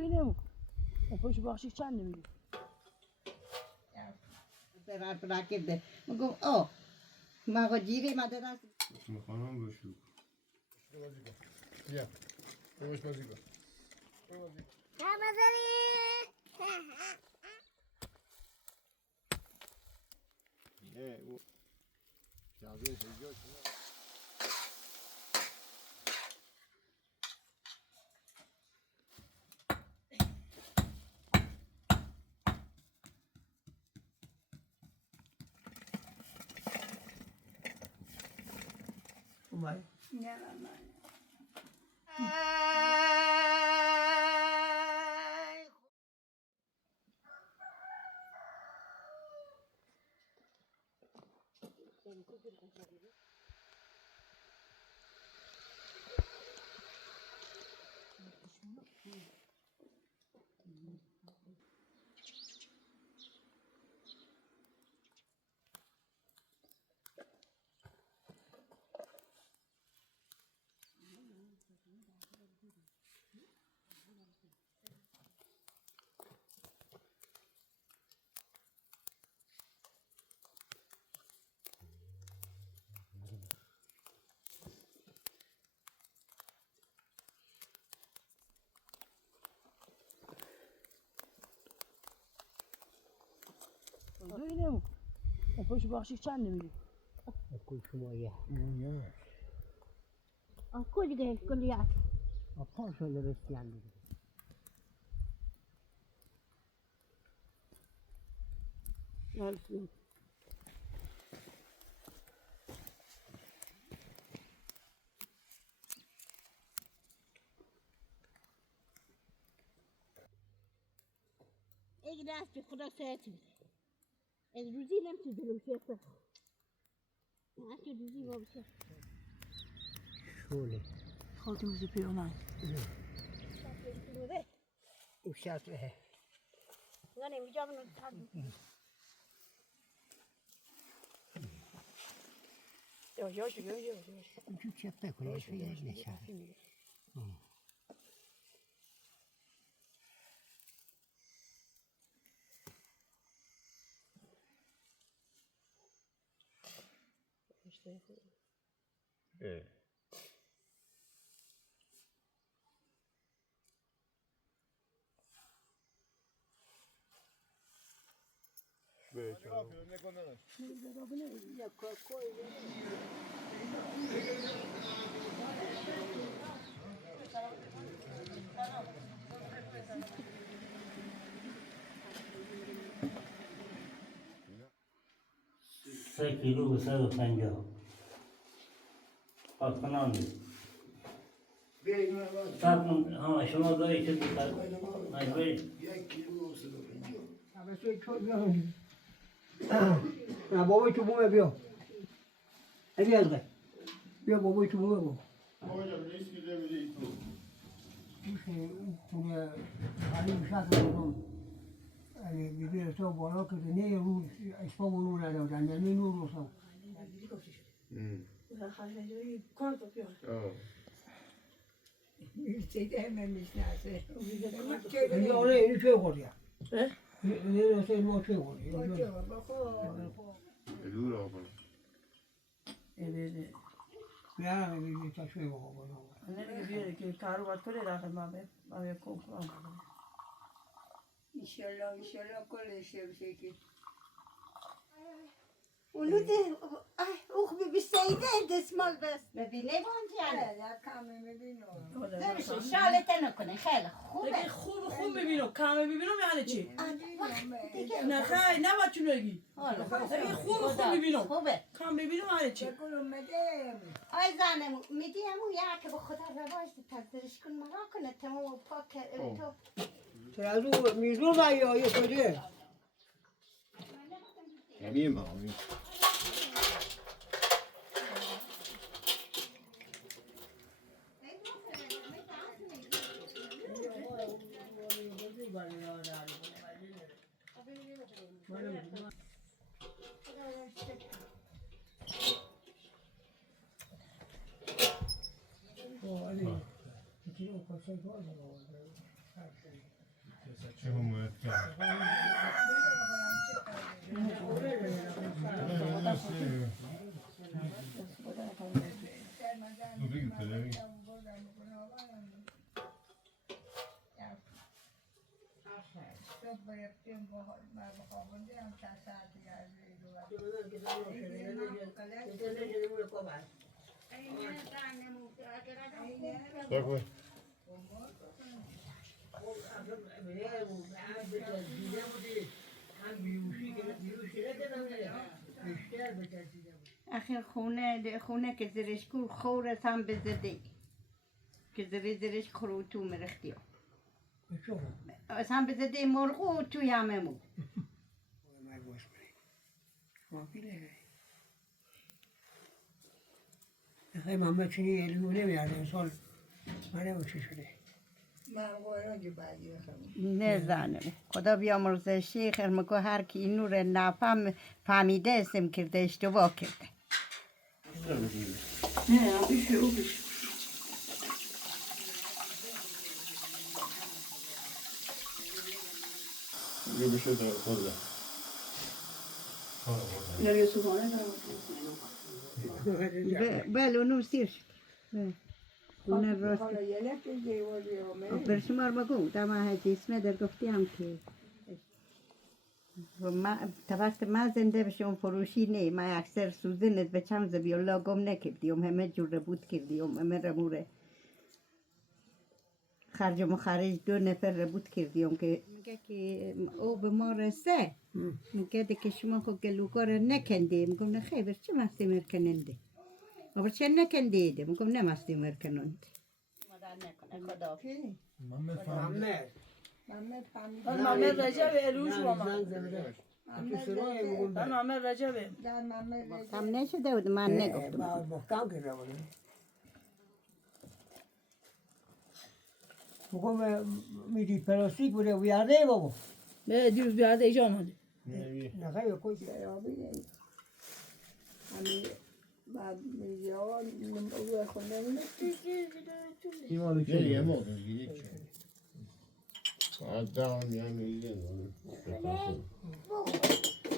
اینه پاش بخشی چند نمیگه برای کرده میگم آه ما جیره مادر است میخوام بشو بیا باش بازی کن او جاده شجاع اومد نه اینه پاش بخشی چند نمیگه كل شوية كل جاي كليات أبطال شو اللي بس يعني لا الفلوس ايه ناس بخدا ساتي الروزي لم تدلو شيخ ما تدوزي ما بشيخ شولي خالتي مش بيوناي وشات إيه غني مجابنا التعب يو شو تشبه كل شيء نشاط ايه سه کیلو و 150 پاکستان ها شما داری چه بکر مجبوری یک کیلو و 150 بس شو بيا بابا يشوفوه بيا أبي ألغي بيا بابا يشوفوه بابا Hocam ne istiyor bize itu? مش هو علي مشاكل اليوم يعني بيبيع سو بولاك الدنيا هو إسمه نور على وجه يعني نور وصل اليوم اللي شو يقول يا اليوم اللي ما شو يقول Elur abi. يا بيبي تشوي بابا انا بيجي كي كارو بات كل داخل ما بيكون ان شاء الله كل شيء بشكل ولوده اخبي بالسيدة دسمال بس ببینه بانت يعني لا کامل میبینم نمیشه شالت نکنه خیلی خوبه خوب میبینم کم میبینم یعنی چی نه خیلی نه باید چون بگی خوب میبینم کم میبینم یعنی چی آی زنم میگی همون یا که با خدا رواج تدرش کن مرا کنه تمام پاک تو ترازو میزون یا یه کجه Yemeyeyim abi. Oh, allez. Tu veux qu'on fasse quoi? Takve. آخر خونه که زیرش کو خورت هم بزدی که زیرش خروتو مرختیو از هم بزدی مرغو توی همه مو خیلی محمد چنی الیونه میارده سال من چی شده نه زنم خدا بیامرزه شیخ ارمکو هر کی اینو رو نفهم فهمیده اسم کرده اشتباه کرده نه بیشه او بیشه یه بشه در خورده. نمیه سوزانه بله اونو سیر شد اونه راست برشمار بگو دما هجی اسمه در گفتی هم که وقت من زنده بشم فروشی نه من اکثر سوزنت به چند زبی الله گم نکردیم همه جور ربود کردیم همه رموره خرج و مخارج 2 نفر ربود کردیم که میگه که او به ما رسه میگه که شما خود گلوکار نکنده میگم نه خیلی چه مستی مرکننده ما چه نکنده میگم نه مستی مرکننده محمد رجب اروش با من محمد رجب هم نشده بود من نگفتم محکم کرده بود بگم میدی پلاستیک بوده بیارده بابا به دیروز بیاده ایجا آمده نه خیلی کوچ این مال که یه موقع گیری که دارم یعنی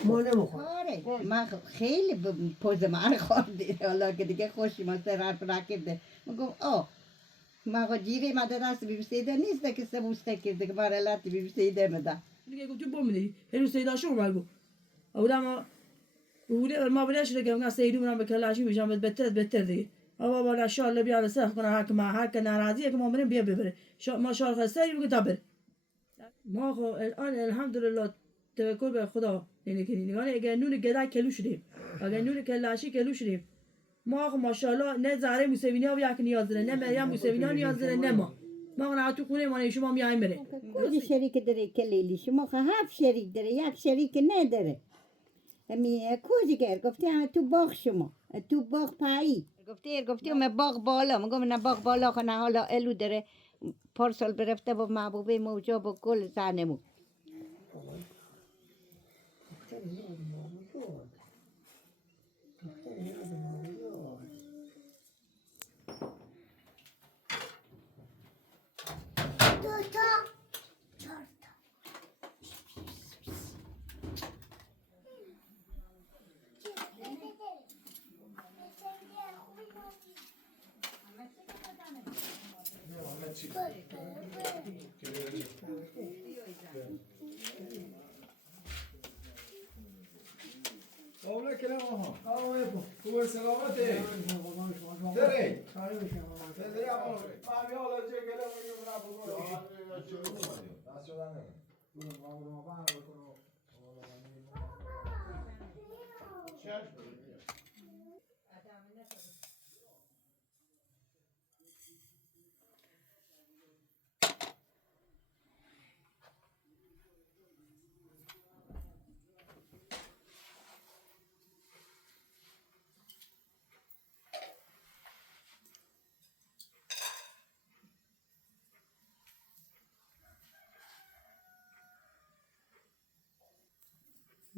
ما نمیخواد آره من خیلی پوز من خواهده حالا که دیگه خوشی ما سر حرف رکبده میگم ما خود جیره ما دست بیبسیده نیست که سبوسته کرده که برای لطی بیبسیده مده دیگه گفتم بومدی هنوز سیداشو بگو اما ما بلش دیگه من سیدو منم به کلاشی میشم بهتر دیگه بابا بالا شال بیاره سخت کنه هر که ناراضیه که ما بریم بیا ببره ما شال خسته میگه تا بره ما خو الان الحمدلله توکل به خدا یعنی که نگاه اگه نون گدا کلو شدیم اگه نون کلاشی کلو شدیم ما خو ماشاءالله نه زاره موسوینی ها یک نیاز داره نه مریم موسوینی ها نیاز داره نه ما نه تو خونه ما شما میایم بره کلی شریک داره کلیلی شما خو 7 شریک داره یک شریک نداره می کوزی گر گفتی هم تو باغ شما تو باغ پایی گفتی من باغ بالا میگم نه باغ بالا خو نه حالا الو داره پارسال برفته با محبوبه موجا با گل زنمو قابل کلام ها قابل خوب سلامتی داری داری اما ما حالا چه کلام میگم نه بگو دست شدن نه ما برو ما بنا بکنو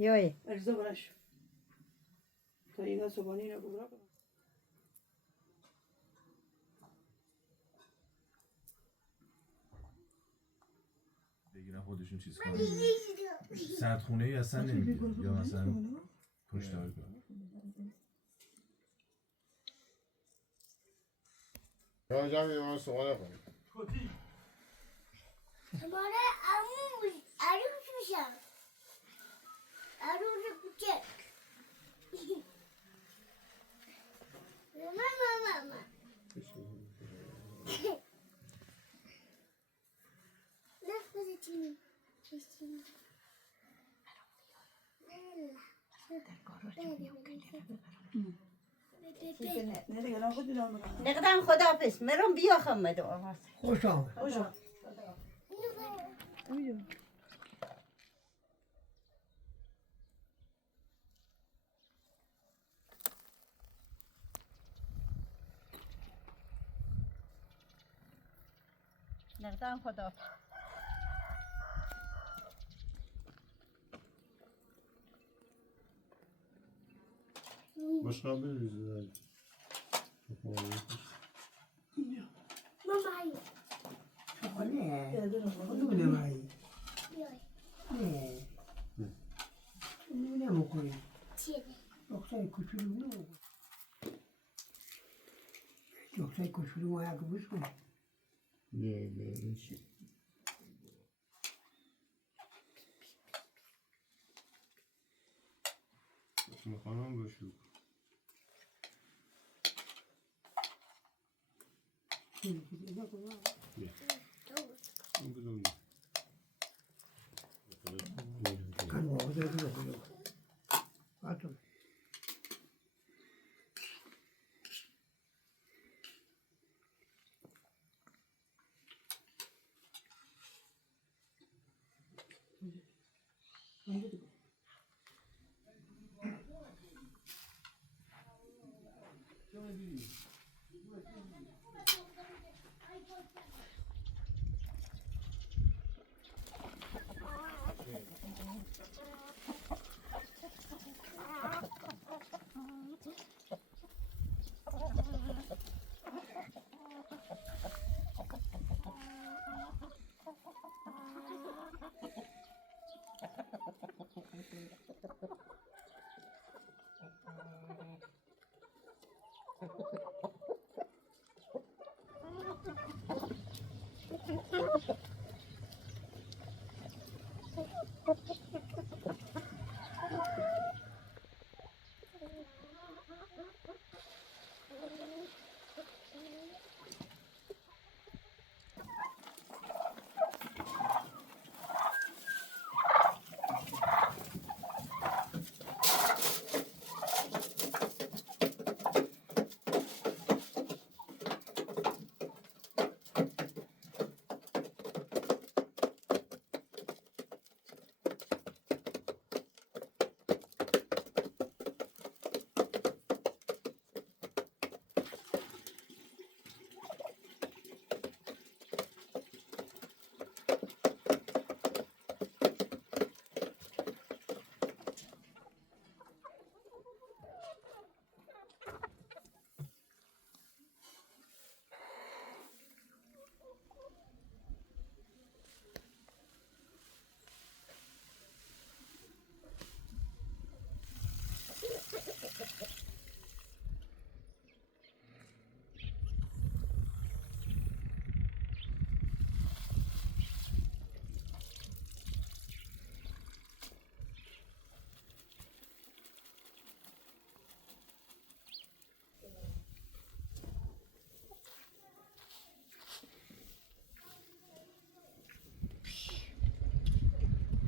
یای ارزا برش تا اینا صبحانی رو برا بگیرم اینا خودشون چیز کنن. سردخونه ای اصلا نمیگه یا مثلا پشت کنه. یا جمعی من سوال کنیم. هماره عروس میشم. عروس کوچک. ماما. نفس چینی. چینی. نقدم خداحافظ مرم بیا خمدو خوش آمد. نقدم خداحافظ باشقا بریزی داری. ماما نونه مایی. نه. نونه مکنی. چیه؟ دختر کوچولو نونه. دختر کوچولو ما یک بوش کن. نه این چی؟ میخوانم باشو. این بدون کن بابا داره کنه. باتون.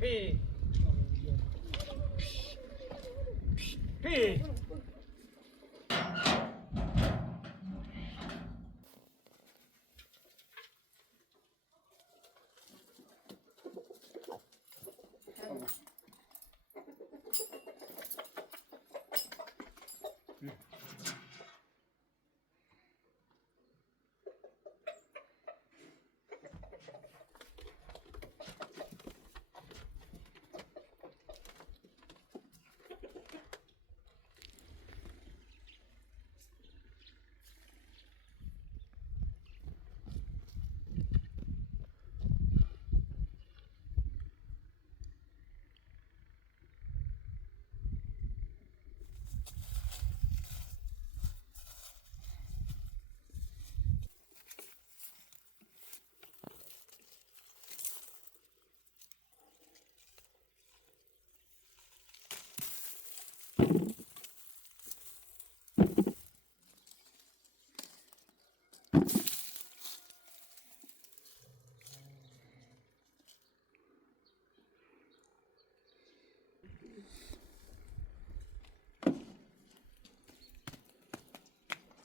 Hey. Hey.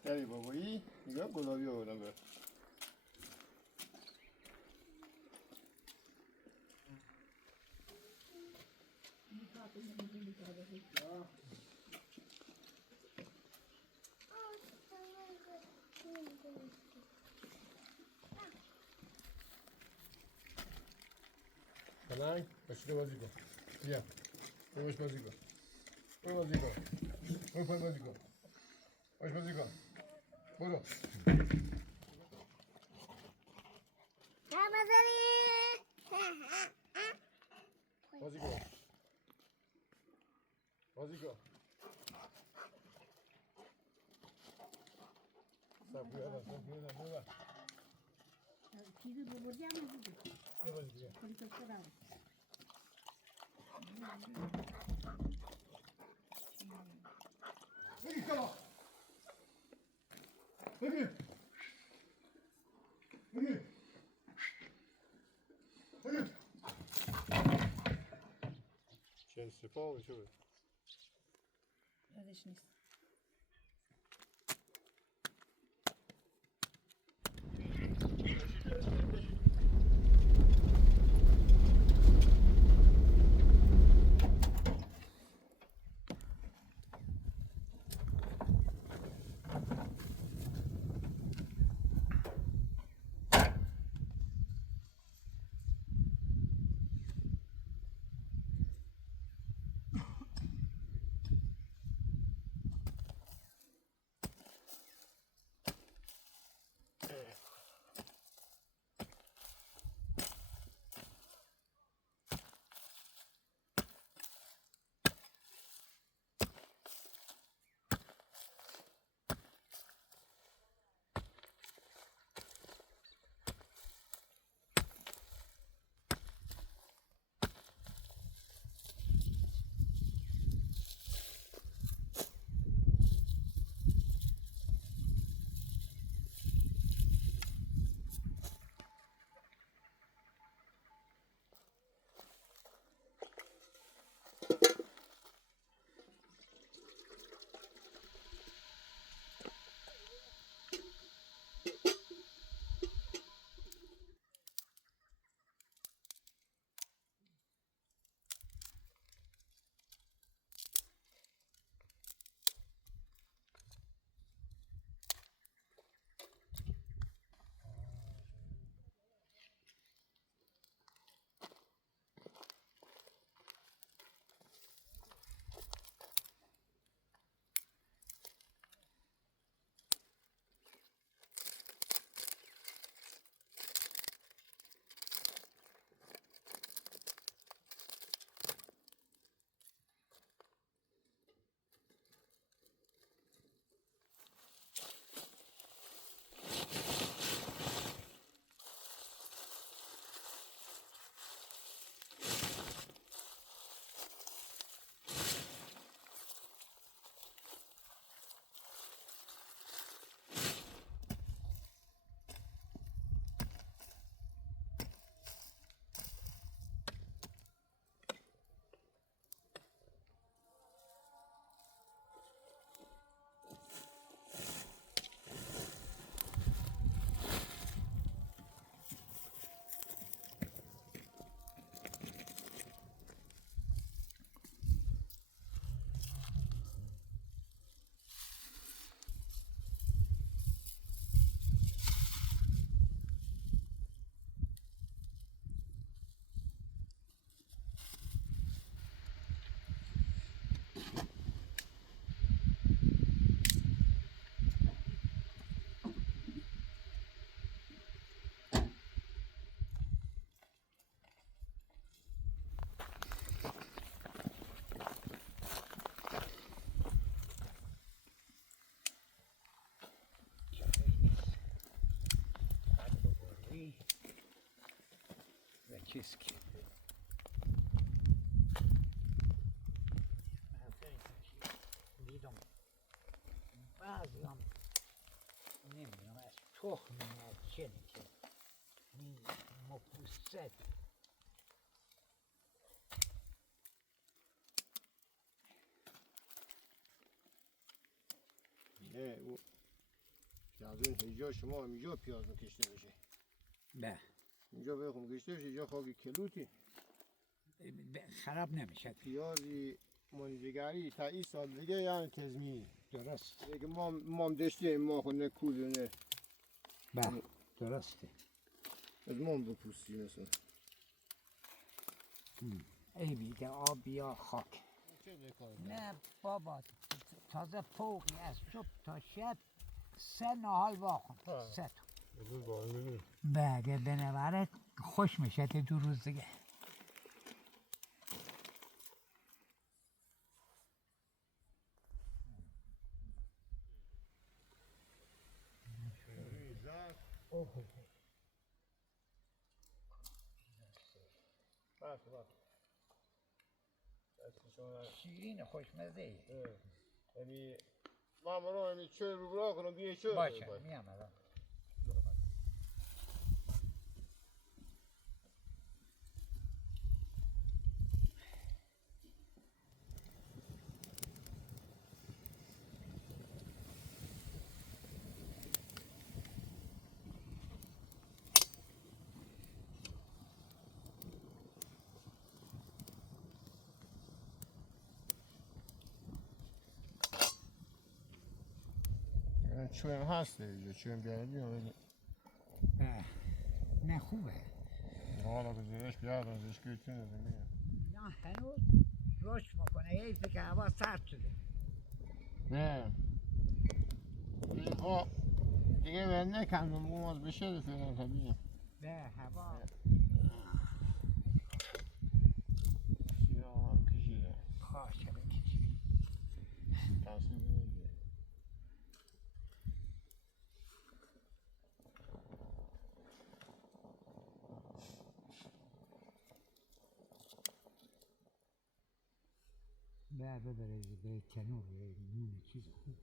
داری بابایی نگاه گلابی آوردم به پلنگ باشی بازی کن بیا باش بازی کن برو بازی کن برو پای بازی کن باش بازی کن برو بازی کن بازی کن سب بیادم ببر چیزی ببردی هم نبودی بیا بازی بیا کلی کشته دارم بگی کلا بگی بگی بگی چه سپاه و شو یادش نیست. و کسکی دیدم بعضی هم نمیدونم از تخم از چه که این مپوست نه او پیازون اینجا شما هم اینجا پیازون کشته بشه نه اینجا بخون کشته بشه اینجا خاک کلوتی خراب نمیشه پیازی منجگری تا این سال دیگه یعنی تزمینی درست دیگه ما هم داشتیم ما خود نه کود نه درسته از ما هم بپوستی مثلا ای بیده آب یا خاک نه بابا تازه فوقی از صبح تا شب 3 نهال واخون 3 تا بله بنابره خوش میشه 2 روز دیگه شیرین خوشمزه یعنی ما مرا یعنی چه رو برا کنم بیه چه باشه میام الان چویم هست دیگه چویم بیاریم نه خوبه حالا بزرش بیارم ازش کیتونه دیگه نه هنوز رشد میکنه حیفه که هوا سرد شده نه اینها دیگه من نکندم موز بشه فعلا طبیعه نه هوا سیاه کشیده خواهشه بکشی تنصیب نگیره نه ببره به کنور نون چیز خوب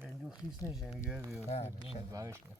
من دو خیس نشه میگه بیاد برش کن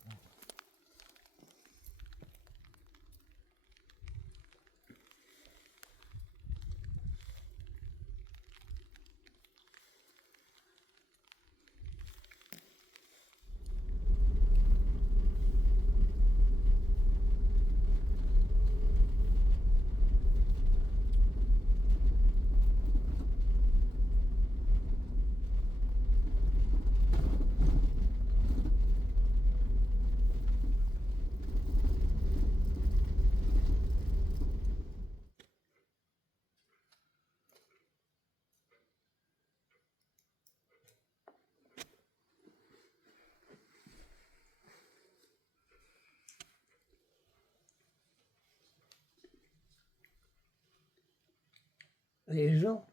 Eso.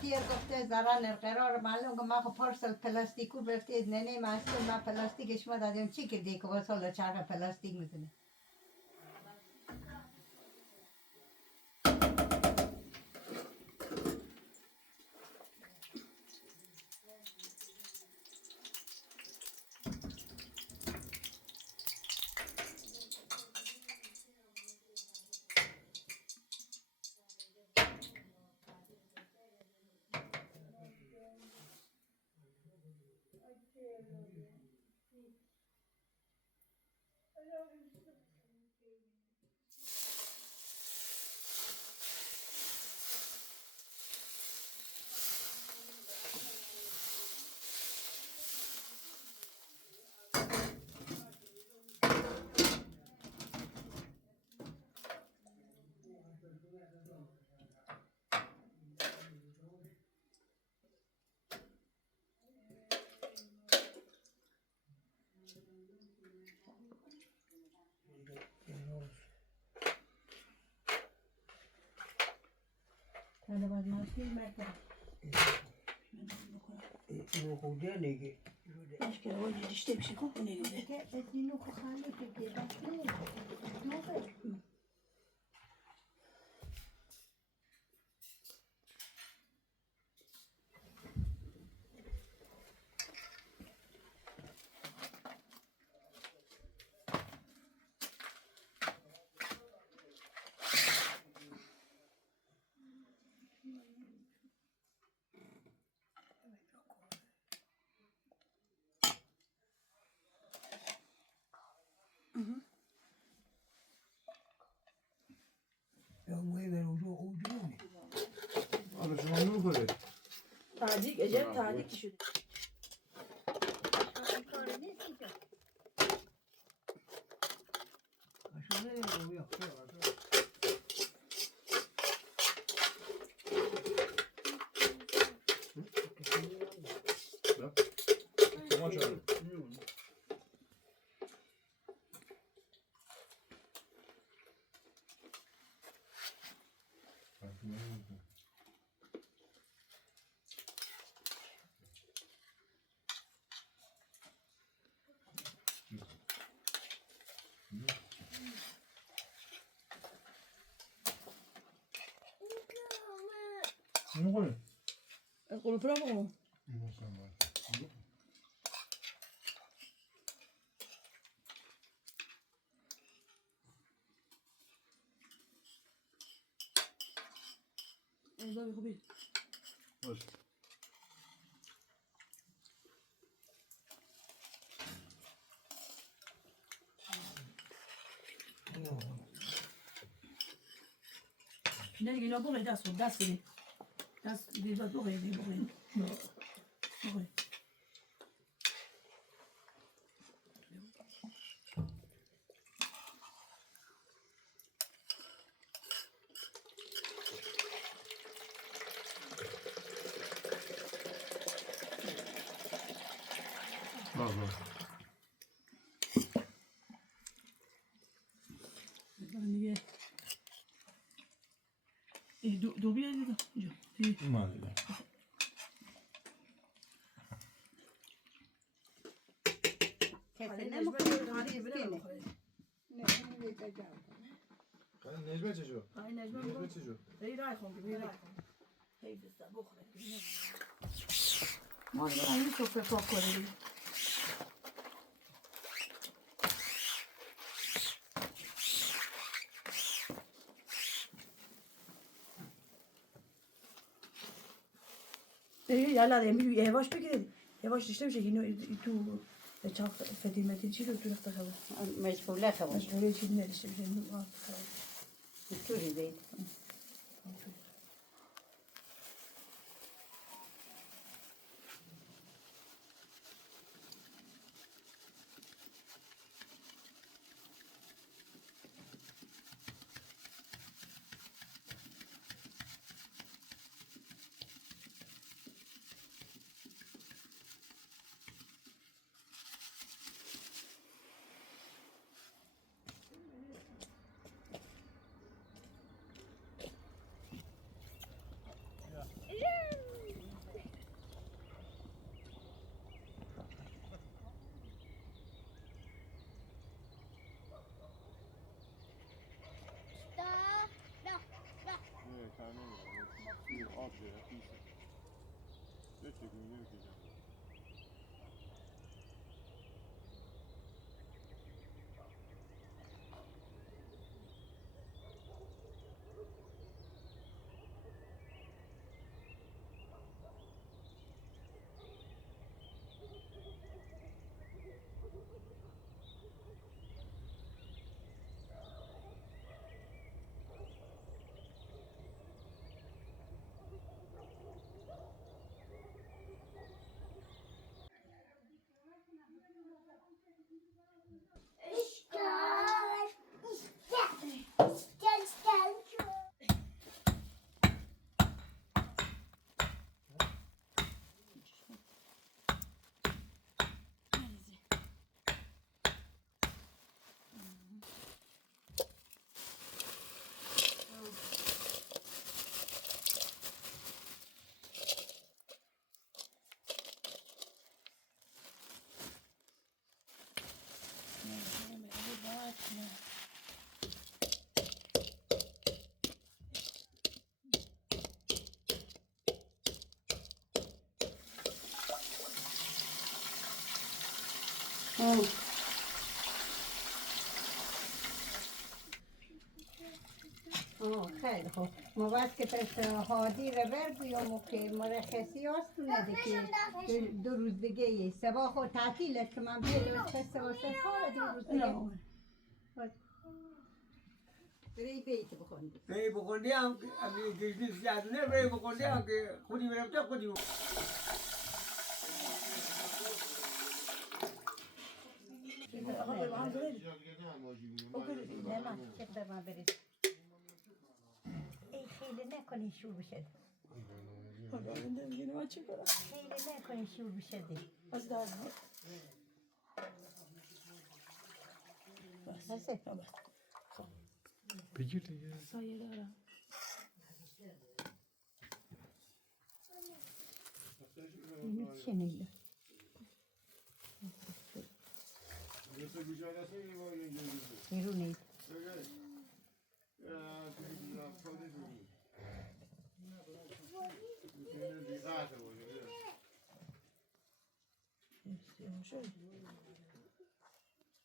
دیر گفته زران قرار معلوم که ما خب پارسل پلاستیکو برفتید ننه مسئول ما پلاستیکش ما دادیم چی کردی که باز حالا چرا پلاستیک میزنه حالا باید مشکل مرکب اینو خوده نگه مشکل واجی دیشته بشه کن نگه که اتنینو که خالی که بسته دوبه یا موی بر اونجا حالا شما نمیخوره تعدیق اجاب تعدیق شده اشاره یا شما چرا نمیخوره قلوب را بگم اینجا خوبی باشه نه دیگه اینا بخوری دست بدی دست دیگه بخوری بخوری دیگه دو بیار اینجا اومد دیگه کسی نمیخوره نجمه چه شد؟ نجمه چه شد؟ بری رای خون بری رای خون حیف است بخوره ما رو برای این سفره پاک کنیم یالا دیمی یواش بگیرید یواش داشته بشه اینو تو چاق فدیمتی چی رو تو نقطه خبر مشغوله خبر مشغوله چیزی نداشته بشه اینو طوری بید Eshkhar. İster. خیلی خوب ما باید که پس هادی رو بر بیام و که مرخصی هستونه که 2 روز دیگه یه سبا خود تعطیلت که من بیدم پس واسه کار 2 روز دیگه بری بیت بخوندی بری بخوندی هم امی گشتی زیادونه بری بخوندی هم که خودی برفته خودی نه من چه به من برید ای خیلی نکنی شور بشه خیلی نکنی شور بشه بگیر دیگه. سایه دارم. چه نیست بیرون نیست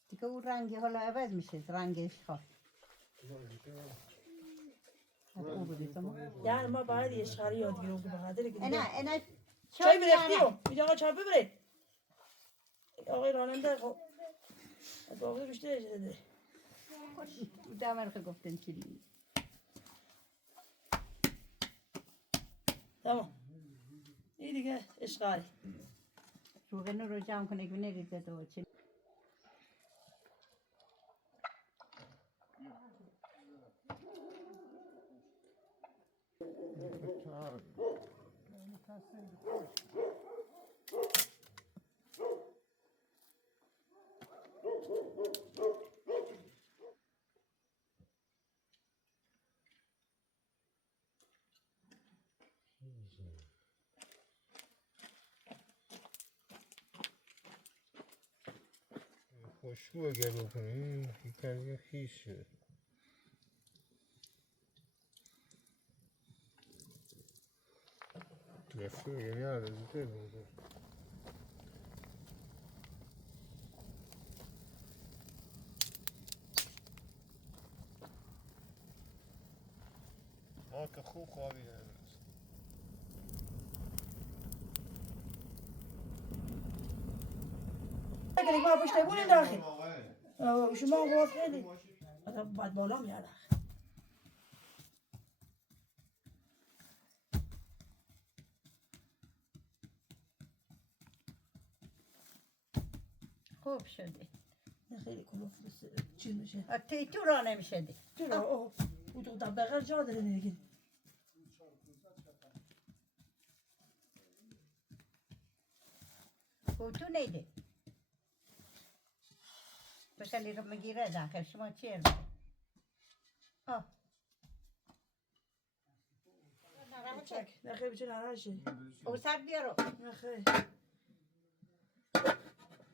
دیگه اون رنگی حالا عوض میشه رنگ اشخار یعنی ما باید اشخاری یاد گیرم که بخاطر که اینا چای بریختیم اینجا آقا چای ببره آقای راننده خب باقی بیشتر اجازه ده دمر که گفتن چی تمام این دیگه اشخاری شوغنه رو جمع کنه که نریزه دو چی خوشبو اگر بکنی یکم خیس شد گرفته یعنی عرضه بوده که خوب خوابیده اگر ما پشت بونیم داخل شما قوات خیلی بعد بالا میاد خوب شده خیلی کلوف چیز میشه تو را نمیشه دی تو را او تو طبقه جا داره نگین تو نیده بسالی رو مگیره داخل شما چیر نخیر بچه ناراحت شدی او سر بیارو نخیر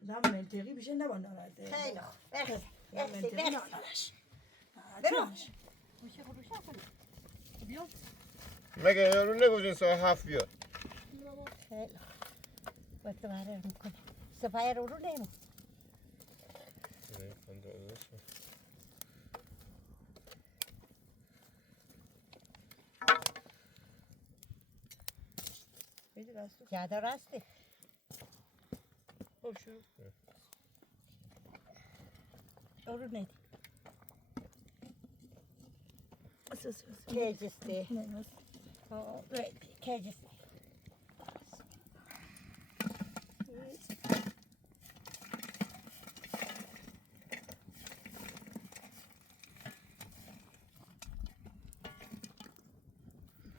دم منطقی بشه نباید ناراحته خیلی خوب منطقی ناراحت برو میشه خروشه کنی بیا مگه یارو نگوزین ساعت 7 بیاد. خیلی با تو هره میکنه سفایر رو نیمون زیاده راسته خب شروع رو نیدی اساس کیجسته نه کیجسته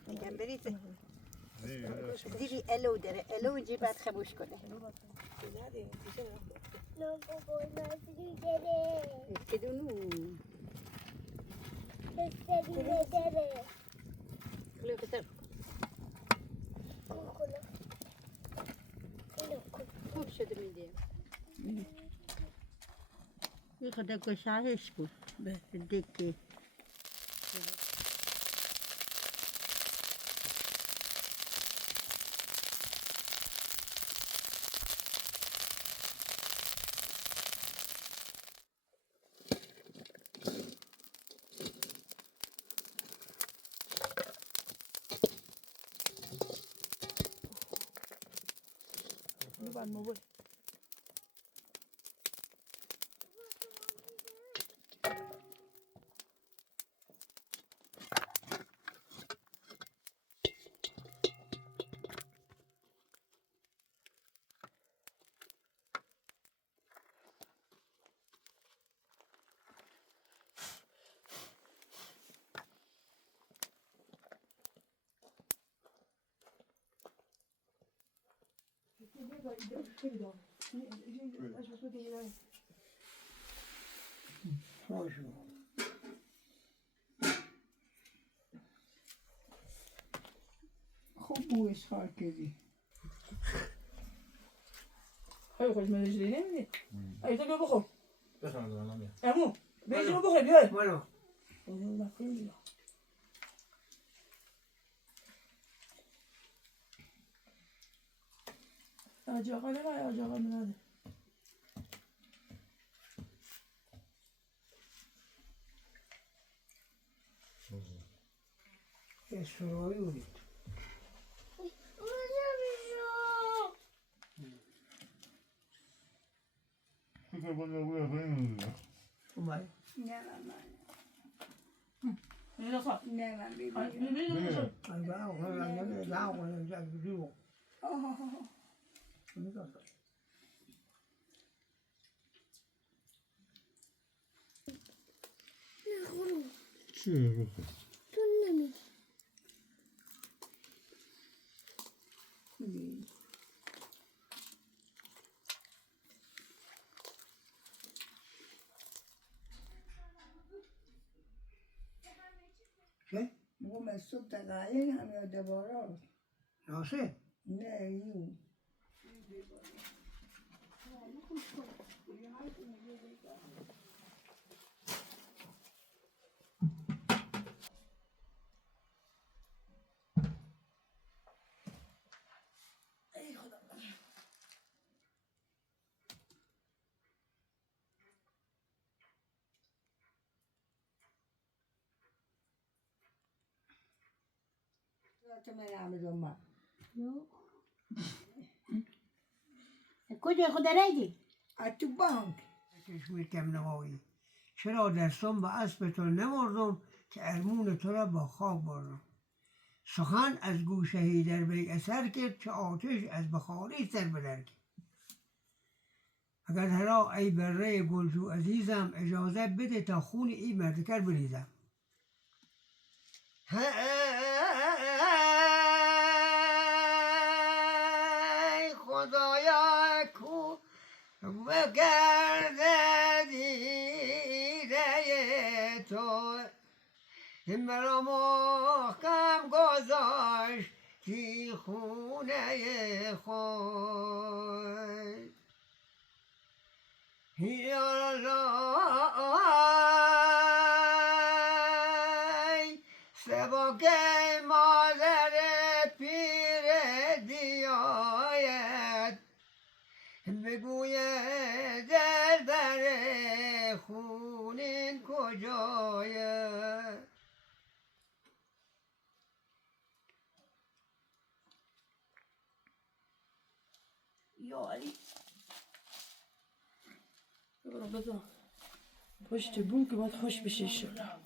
میگم بریزه دیری الو داره الو اینجا باید خموش کنه No, Bobo, no, dere. کدونو Dere. کلو بسر خوب شده میده یه خدا گشایش کن دکه بعد موبایل خوشو خوب بو اشخار کردی خیلی خوش مزه نمیدی ای تو بیا بخور بخوام دارم میام. امو بیشتر بخور بیای منو آجا آقا نمای آجا آقا نماده یه سرایی بودید فکر کنم بوده خیلی اومد میره خواه نه من میبینی بخور اگر اون رنگه لاغ کنه جا دیو چیه بخور تو نمیدی چه؟ بگو من صبح دقایق هم یاد بارا ناسه؟ نه ایو تو من عمد ما کجا خدا رایدی؟ تو بانک کشمیر کم نوایی چرا دستم به اسب تو نمردم که ارمون تو را با خواب بردم سخن از گوشه هیدر بیگ اثر کرد که آتش از بخاری سر بدر کرد اگر هرا ای بره گلجو عزیزم اجازه بده تا خون ای مردکر بریزم ای خدایا کو بگرده دیده تو مرا محکم گذاشتی خونه خود یا الله سبک مادر بگوید در بر خونین کجای یا علی ببرم بزن پشت بون که باید خوش بشه انشالله